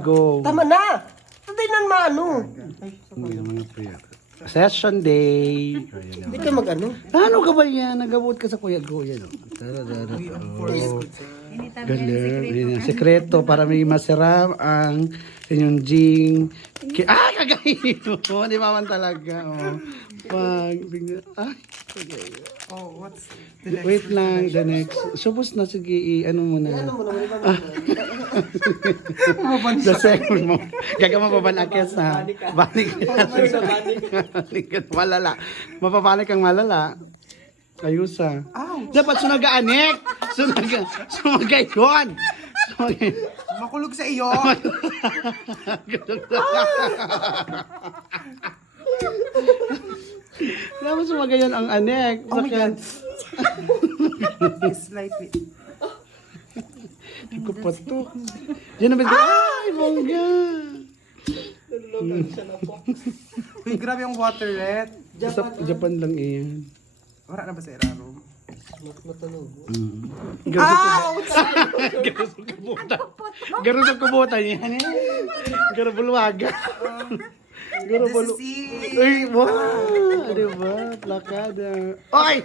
Go. Tama na! Tatay nan maano. Session day. Hindi ka mag-ano. Ano ka ba yan? Nagabot ka sa kuya-kuya, no? Galing. Sekreto para may masarap ang inyong jing. Kagayin mo. Di ba man talaga, oh. Pag, Oh, what's wait lang, the next. Supos na, sige, ano mo na. The second mo. Gagama pa ba na kes na? Banik ka. Banik ka. Malala. Mapapanik kang malala. Ayusa. Dapat sunaga-anik. Sumaga yun. makulog sa iyo? Dapat sumaga yun ang anek. Oh my God. Slightly. Hindi ko pa to. Diyan naman. Ay, bongga. Uy, grabe yung water red. Japan lang iyan. Wala na ba sa Eraro? Garusog kabutan. Garusog kabutan yan. Garabulwaga. This is it. Ay, wow. Diba? Plakada. Ay!